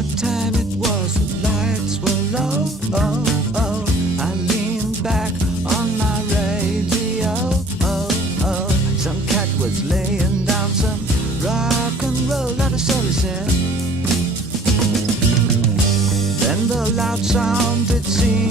what time it was, the lights were low. Oh, oh. I leaned back on my radio. Oh, oh. Some cat was laying down some rock and roll, like a story said. Then the loud sound it seemed